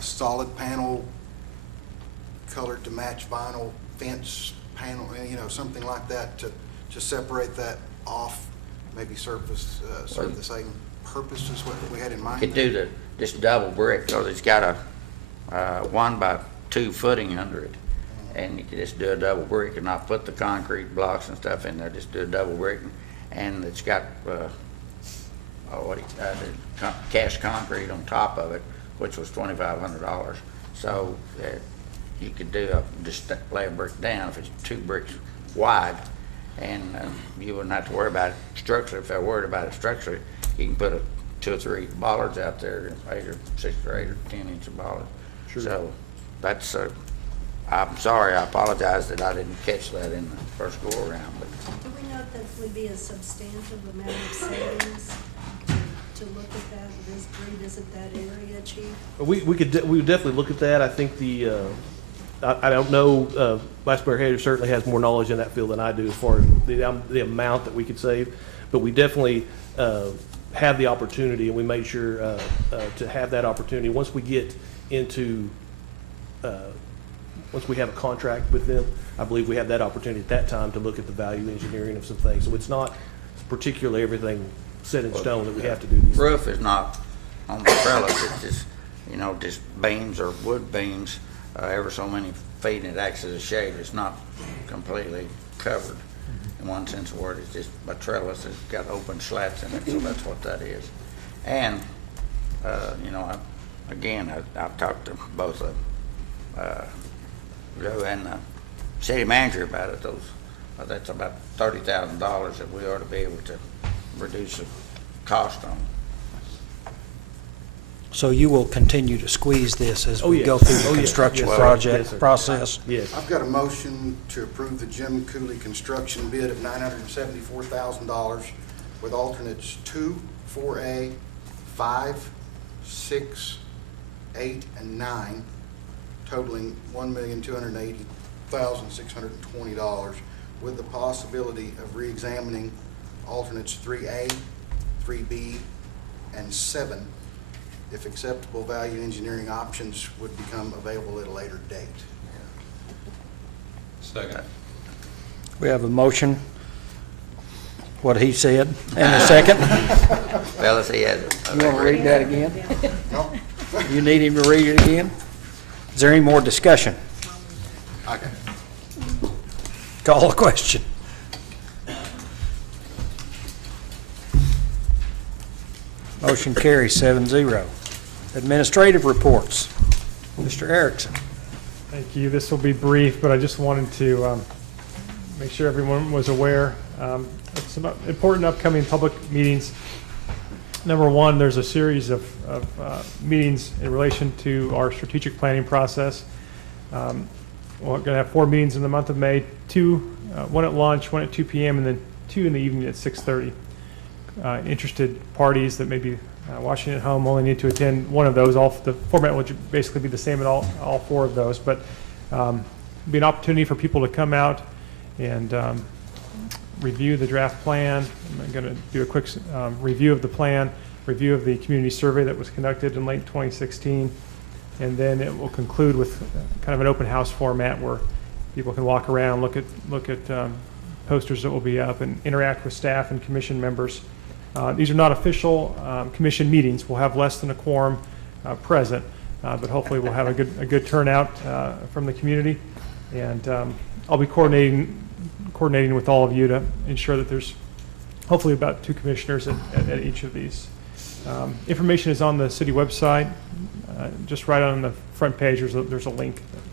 solid panel colored to match vinyl fence panel, something like that to separate that off, maybe serve the same purpose as what we had in mind? Could do just double brick, because it's got a 1x2 footing under it. And you could just do a double brick and not put the concrete blocks and stuff in there, just do a double brick. And it's got, cast concrete on top of it, which was $2,500. So you could just lay a brick down if it's 2 bricks wide, and you wouldn't have to worry about it structurally. If they're worried about it structurally, you can put 2 or 3 bollards out there, 6 or 8 or 10 inch bollards. Sure. So that's I'm sorry, I apologize that I didn't catch that in the first go around, but. Do we know if that would be a substantial amount of savings to look at that, revisit that area, Chief? We would definitely look at that. I think I don't know, Vice Mayor Hayter certainly has more knowledge in that field than I do as far as the amount that we could save, but we definitely have the opportunity, and we made sure to have that opportunity once we get into once we have a contract with them. I believe we have that opportunity at that time to look at the value engineering of some things. So it's not particularly everything set in stone that we have to do these. Roof is not on the trellis, it's just, just beams or wood beams, ever so many feet, and it acts as a shade. It's not completely covered in one sense of the word. It's just a trellis that's got open slats in it, so that's what that is. And, I've talked to both Joe and the city manager about it. That's about $30,000 that we ought to be able to reduce the cost on. So you will continue to squeeze this as Oh, we yes. go through Oh, the yes. construction Yes, sir. Yes, project sir. process? Yes. I've got a motion to approve the Jim Cooley construction bid of $974,000 with alternates 2, 4A, 5, 6, 8, and 9, totaling $1,280,620, with the possibility of re-examining alternates 3A, 3B, and 7 if acceptable value engineering options would become available at a later date. Second. We have a motion, what he said, and a second. Fellas, he has. You want to read that again? No? You need him to read it again? Is there any more discussion? Okay. Call the question. Motion carries 7-0. Administrative reports. Mr. Erickson. Thank you. This will be brief, but I just wanted to make sure everyone was aware of some important upcoming public meetings. Number one, there's a series of meetings in relation to our strategic planning process. We're going to have 4 meetings in the month of May, 2, one at lunch, 1 at 2 p.m., and then 2 in the evening at 6:30. Interested parties that may be watching at home only need to attend one of those. The format will basically be the same at all 4 of those, but be an opportunity for people to come out and review the draft plan. I'm going to do a quick review of the plan, review of the community survey that was conducted in late 2016, and then it will conclude with kind of an open house format where people can walk around, look at posters that will be up, and interact with staff and commission members. These are not official commission meetings. We'll have less than a quorum present, but hopefully we'll have a good turnout from the community. And I'll be coordinating with all of you to ensure that there's hopefully about 2 commissioners at each of these. Information is on the city website. Just right on the front page, there's a link that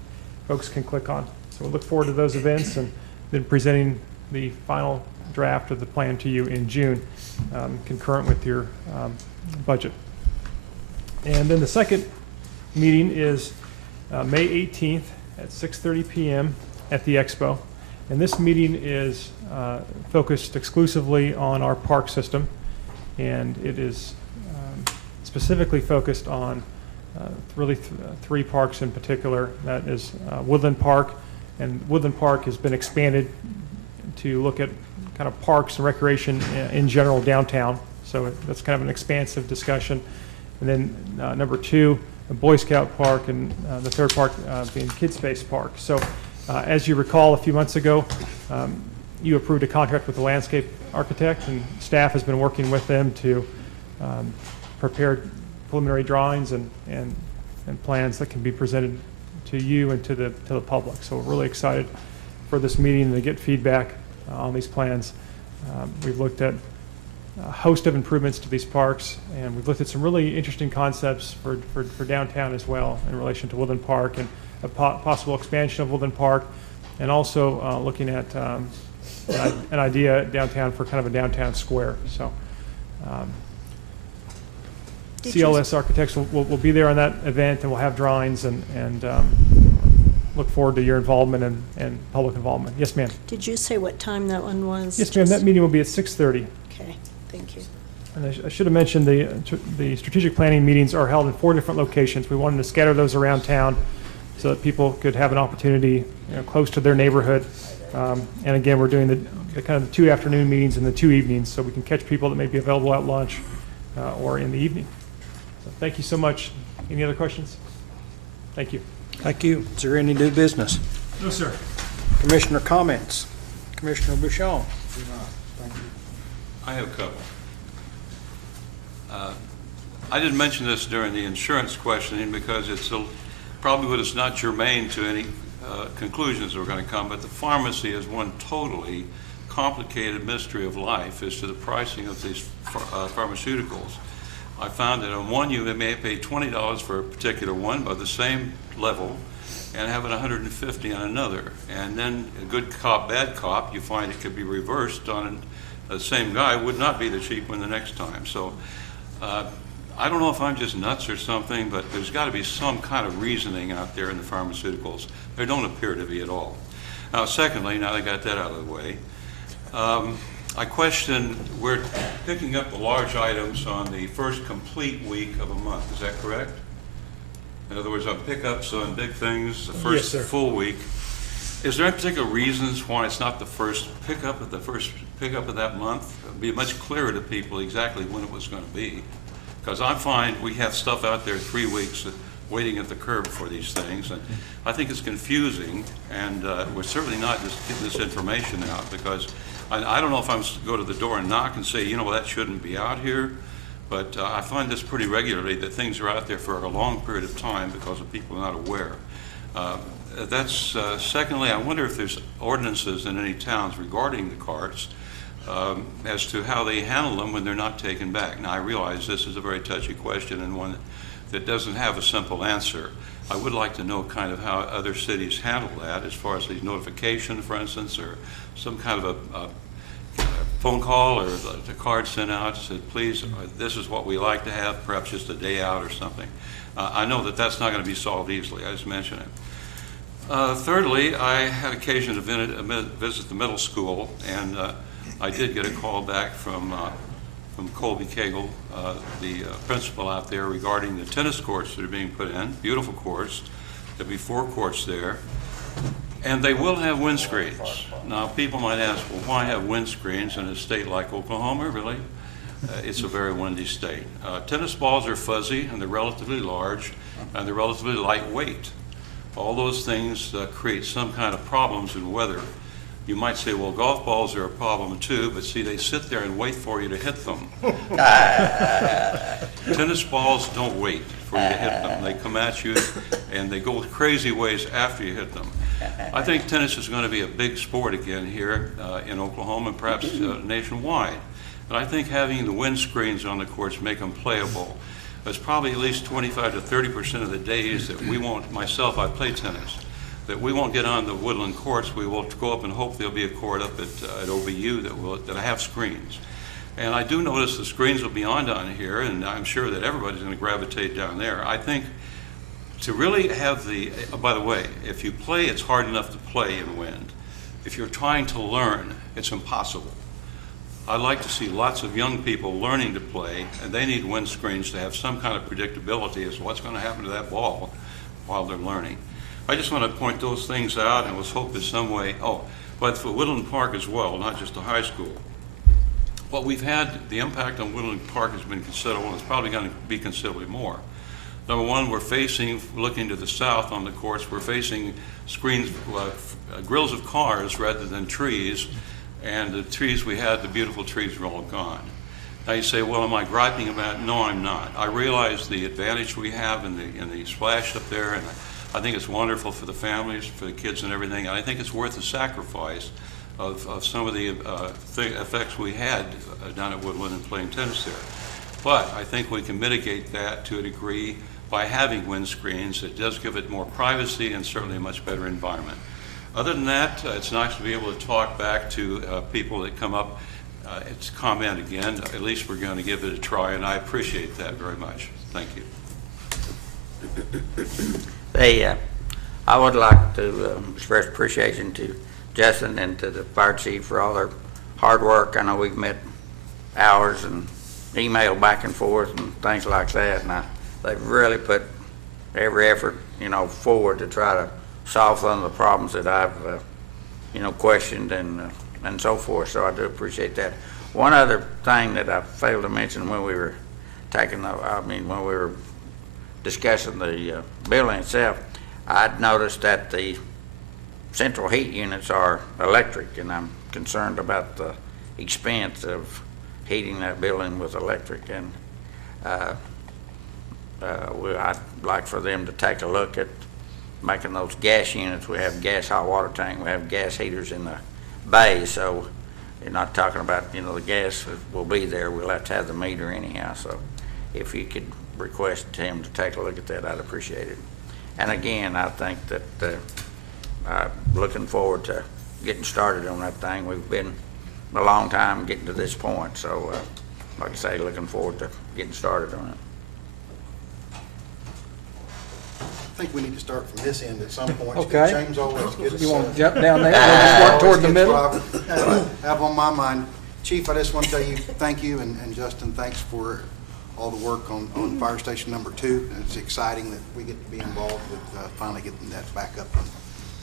folks can click on. So we look forward to those events and then presenting the final draft of the plan to you in June, concurrent with your budget. And then the second meeting is May 18th at 6:30 p.m. at the Expo. And this meeting is focused exclusively on our park system, and it is specifically focused on really 3 parks in particular. That is Woodland Park, and Woodland Park has been expanded to look at kind of parks and recreation in general downtown. So that's kind of an expansive discussion. And then number 2, the Boy Scout Park, and the third park being Kid Space Park. So as you recall, a few months ago, you approved a contract with the landscape architect, and staff has been working with them to prepare preliminary drawings and plans that can be presented to you and to the public. So we're really excited for this meeting to get feedback on these plans. We've looked at a host of improvements to these parks, and we've looked at some really interesting concepts for downtown as well in relation to Woodland Park and a possible expansion of Woodland Park, and also looking at an idea downtown for kind of a downtown square. So CLS Architects will be there on that event, and we'll have drawings and look forward to your involvement and public involvement. Yes, ma'am. Did you say what time that one was? Yes, ma'am. That meeting will be at 6:30. Okay, thank you. And I should have mentioned the strategic planning meetings are held in 4 different locations. We wanted to scatter those around town so that people could have an opportunity, close to their neighborhood. And again, we're doing the kind of the 2 afternoon meetings and the 2 evenings, so we can catch people that may be available at lunch or in the evening. So thank you so much. Any other questions? Thank you. Thank you. Is there any new business? No, sir. Commissioner comments? Commissioner Bouchon? I have a couple. I didn't mention this during the insurance questioning because probably it's not germane to any conclusions that are going to come, but the pharmacy is one totally complicated mystery of life as to the pricing of these pharmaceuticals. I found that on one you may pay $20 for a particular one by the same level and have it $150 on another. And then a good cop, bad cop, you find it could be reversed on the same guy would not be the cheap one the next time. So I don't know if I'm just nuts or something, but there's got to be some kind of reasoning out there in the pharmaceuticals. There don't appear to be at all. Now, secondly, now that I got that out of the way, I question, we're picking up the large items on the first complete week of a month. Is that correct? In other words, on pickups on big things, the first sir. full week. Is there any particular reasons why it's not the first pickup of that month? It'd be much clearer to people exactly when it was going to be. Because I find we have stuff out there 3 weeks waiting at the curb for these things, and I think it's confusing, and we're certainly not just getting this information out, because I don't know if I'm supposed to go to the door and knock and say, you know, that shouldn't be out here, but I find this pretty regularly, that things are out there for a long period of time because of people not aware. Secondly, I wonder if there's ordinances in any towns regarding the carts as to how they handle them when they're not taken back. Now, I realize this is a very touchy question and one that doesn't have a simple answer. I would like to know kind of how other cities handle that, as far as the notification, for instance, or some kind of a phone call or the card sent out said, please, this is what we like to have, perhaps just a day out or something. I know that that's not going to be solved easily. I just mentioned it. Thirdly, I had occasion to visit the middle school, and I did get a call back from Colby Cagle, the principal out there, regarding the tennis courts that are being put in. Beautiful courts. There'll be 4 courts there. And they will have windscreens. Now, people might ask, well, why have windscreens in a state like Oklahoma, really? It's a very windy state. Tennis balls are fuzzy, and they're relatively large, and they're relatively lightweight. All those things create some kind of problems in weather. You might say, well, golf balls are a problem too, but see, they sit there and wait for you to hit them. Tennis balls don't wait for you to hit them. They come at you, and they go crazy ways after you hit them. I think tennis is going to be a big sport again here in Oklahoma and perhaps nationwide. And I think having the wind screens on the courts make them playable. There's probably at least 25 to 30% of the days that we won't, myself, I play tennis, that we won't get on the Woodland courts. We will go up and hope there'll be a court up at OBU that have screens. And I do notice the screens will be on down here, and I'm sure that everybody's going to gravitate down there. I think to really have by the way, if you play, it's hard enough to play in wind. If you're trying to learn, it's impossible. I'd like to see lots of young people learning to play, and they need wind screens to have some kind of predictability as to what's going to happen to that ball while they're learning. I just want to point those things out, and let's hope in some way, but for Woodland Park as well, not just the high school. What we've had, the impact on Woodland Park has been considerable. It's probably going to be considerably more. Number one, we're facing, looking to the south on the courts, we're facing screens, grills of cars rather than trees, and the trees we had, the beautiful trees, are all gone. Now you say, well, am I griping about it? No, I'm not. I realize the advantage we have in the splash up there, and I think it's wonderful for the families, for the kids and everything, and I think it's worth the sacrifice of some of the effects we had down at Woodland and playing tennis there. But I think we can mitigate that to a degree by having wind screens. It does give it more privacy and certainly a much better environment. Other than that, it's nice to be able to talk back to people that come up. It's comment again. At least we're going to give it a try, and I appreciate that very much. Thank you. I would like to express appreciation to Justin and to the fire chief for all their hard work. I know we've met hours and emailed back and forth and things like that, and they've really put every effort, forward to try to solve some of the problems that I've, questioned and so forth. So I do appreciate that. One other thing that I failed to mention when we were when we were discussing the building itself, I'd noticed that the central heat units are electric, and I'm concerned about the expense of heating that building with electric, and I'd like for them to take a look at making those gas units. We have gas hot water tank, we have gas heaters in the bay, so you're not talking about, the gas will be there. We'll have to have the meter anyhow, so if you could request him to take a look at that, I'd appreciate it. And again, I think that looking forward to getting started on that thing. We've been a long time getting to this point, so like I say, looking forward to getting started on it. think we need to start from this end at some point. Okay. James always gets. You want to jump down there? We'll just work toward the middle? Have on my mind. Chief, I just want to tell you, thank you, and Justin, thanks for all the work on Fire Station number 2. It's exciting that we get to be involved with finally getting that back up and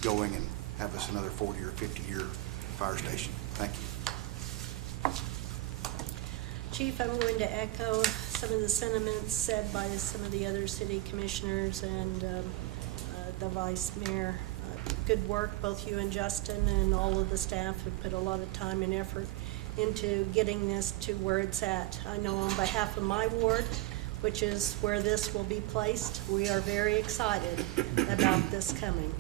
going and have us another 40 or 50-year fire station. Thank you. Chief, I'm going to echo some of the sentiments said by some of the other city commissioners and the vice mayor. Good work, both you and Justin and all of the staff have put a lot of time and effort into getting this to where it's at. I know on behalf of my ward, which is where this will be placed, we are very excited about this coming.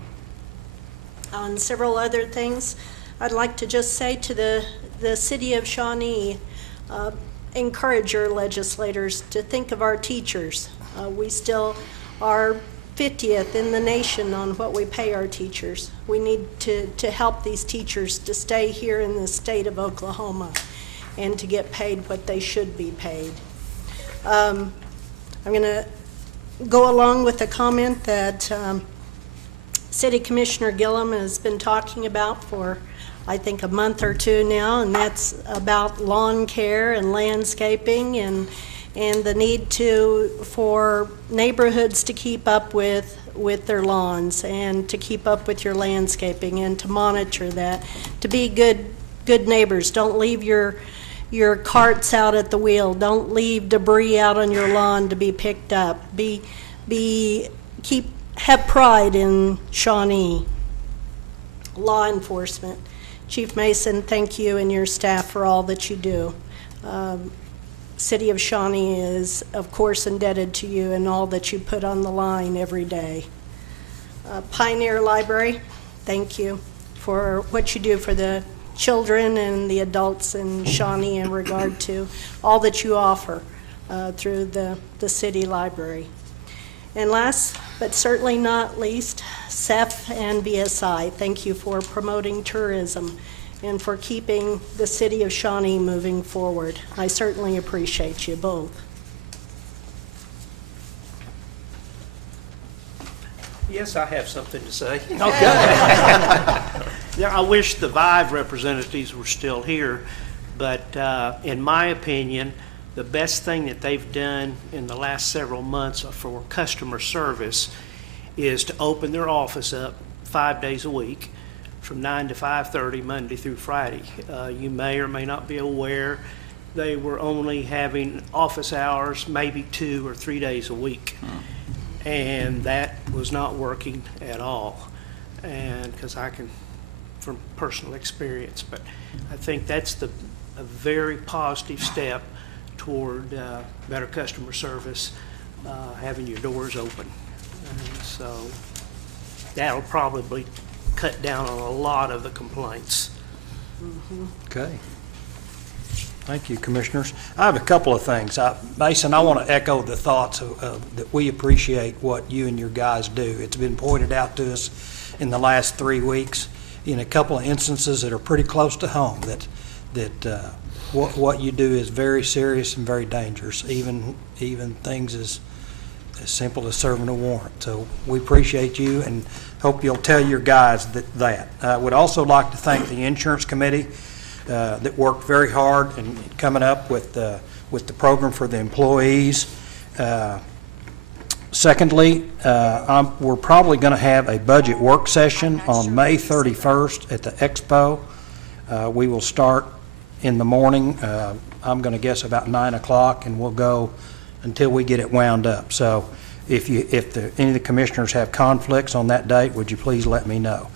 On several other things, I'd like to just say to the city of Shawnee, encourage your legislators to think of our teachers. We still are 50th in the nation on what we pay our teachers. We need to help these teachers to stay here in the state of Oklahoma and to get paid what they should be paid. I'm going to go along with the comment that City Commissioner Gillum has been talking about for I think a month or two now, and that's about lawn care and landscaping and the need for neighborhoods to keep up with their lawns and to keep up with your landscaping and to monitor that, to be good neighbors. Don't leave your carts out at the wheel. Don't leave debris out on your lawn to be picked up. Have pride in Shawnee. Law enforcement. Chief Mason, thank you and your staff for all that you do. City of Shawnee is, of course, indebted to you and all that you put on the line every day. Pioneer Library, thank you for what you do for the children and the adults in Shawnee in regard to all that you offer through the city library. And last but certainly not least, CEF and BSI, thank you for promoting tourism and for keeping the city of Shawnee moving forward. I certainly appreciate you both. Yes, I have something to say. Okay. I wish the VIVE representatives were still here, but in my opinion, the best thing that they've done in the last several months for customer service is to open their office up 5 days a week from 9 to 5:30, Monday through Friday. You may or may not be aware they were only having office hours maybe 2 or 3 days a week. And that was not working at all. And because I can, from personal experience, but I think that's a very positive step toward better customer service, having your doors open. And so that'll probably cut down on a lot of the complaints. Okay. Thank you, Commissioners. I have a couple of things. Mason, I want to echo the thoughts that we appreciate what you and your guys do. It's been pointed out to us in the last 3 weeks in a couple of instances that are pretty close to home that what you do is very serious and very dangerous, even things as simple as serving a warrant. So we appreciate you and hope you'll tell your guys that. I would also like to thank the Insurance Committee that worked very hard in coming up with the program for the employees. Secondly, we're probably going to have a budget work session on May 31st at the Expo. We will start in the morning. I'm going to guess about 9 o'clock, and we'll go until we get it wound up. So if any of the commissioners have conflicts on that date, would you please let me know?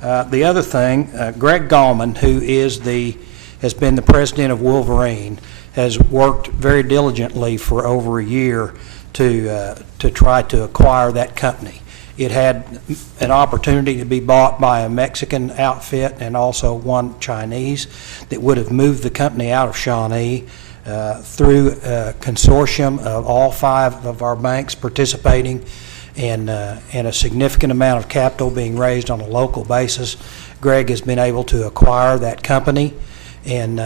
The other thing, Greg Gallman, who has been the president of Wolverine, has worked very diligently for over a year to try to acquire that company. It had an opportunity to be bought by a Mexican outfit and also one Chinese that would have moved the company out of Shawnee through a consortium of all 5 of our banks participating and a significant amount of capital being raised on a local basis. Greg has been able to acquire that company, and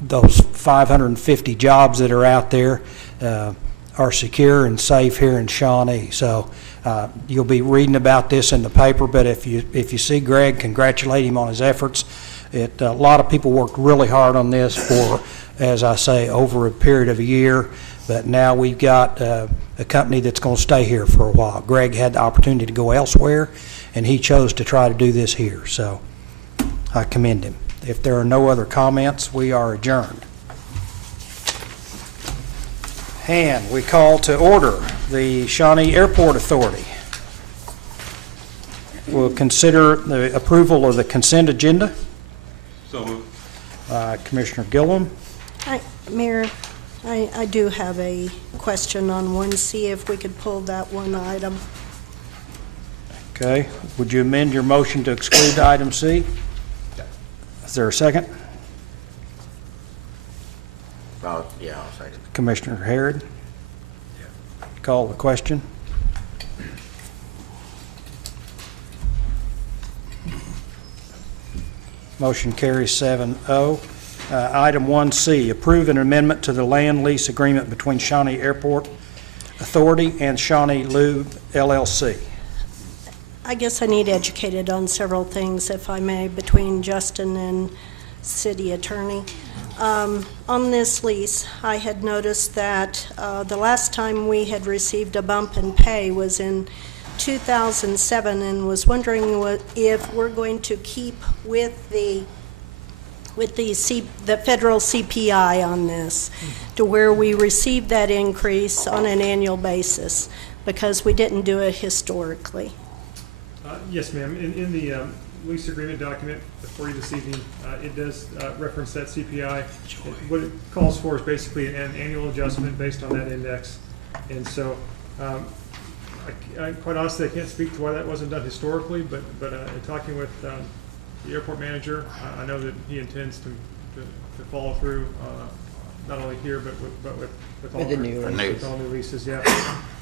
those 550 jobs that are out there, are secure and safe here in Shawnee. So you'll be reading about this in the paper, but if you see Greg, congratulate him on his efforts. A lot of people worked really hard on this for, as I say, over a period of a year, but now we've got a company that's going to stay here for a while. Greg had the opportunity to go elsewhere, and he chose to try to do this here, so I commend him. If there are no other comments, we are adjourned. And we call to order the Shawnee Airport Authority. We'll consider the approval of the consent agenda. So moved. Commissioner Gillum. Mayor, I do have a question on 1C, if we could pull that one item. Okay. Would you amend your motion to exclude item C? Is there a second? I'll second. Commissioner Harrod? Call the question. Motion carries 7-0. Item 1C, approve an amendment to the land lease agreement between Shawnee Airport Authority and Shawnee Lube LLC. I guess I need educated on several things, if I may, between Justin and city attorney. On this lease, I had noticed that the last time we had received a bump in pay was in 2007, and was wondering if we're going to keep with the federal CPI on this, to where we receive that increase on an annual basis, because we didn't do it historically. Yes, ma'am. In the lease agreement document for you this evening, it does reference that CPI. What it calls for is basically an annual adjustment based on that index. And so, I quite honestly, I can't speak to why that wasn't done historically, but in talking with the airport manager, I know that he intends to follow through, not only here, but with all With the new with all new leases, yeah.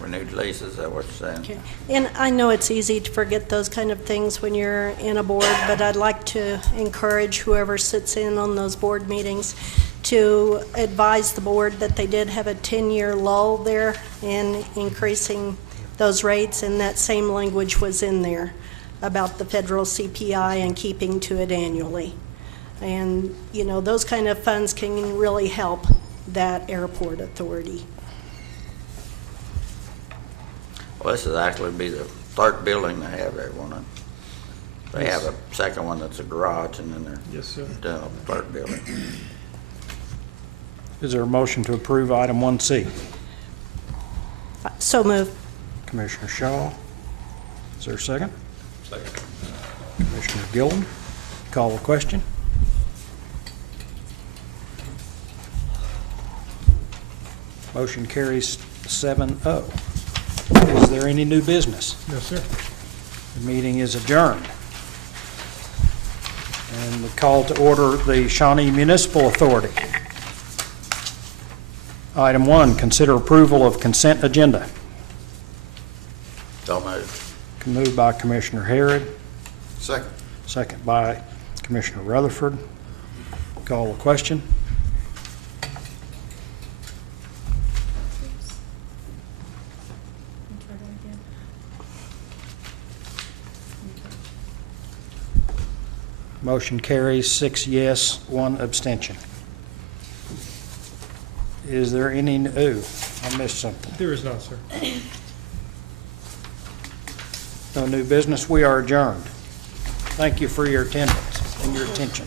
Renewed leases, is that what you're saying? Okay. And I know it's easy to forget those kind of things when you're in a board, but I'd like to encourage whoever sits in on those board meetings to advise the board that they did have a 10-year lull there in increasing those rates, and that same language was in there about the federal CPI and keeping to it annually. And, you know, those kind of funds can really help that airport authority. Well, this is actually be the third building they have there, won't it? They have a second one that's a garage, and then they're Yes, sir. doing a third building. Is there a motion to approve item 1C? So moved. Commissioner Shaw. Is there a second? Second. Commissioner Gillum. Call the question. Motion carries 7-0. Is there any new business? No, sir. The meeting is adjourned. And we call to order the Shawnee Municipal Authority. Item 1, consider approval of consent agenda. So moved. Moved by Commissioner Harrod, Second. second by Commissioner Rutherford. Call the question. Try that again. Motion carries 6 yes, 1 abstention. Is there any, I missed something. There is not, sir. No new business. We are adjourned. Thank you for your attendance and your attention.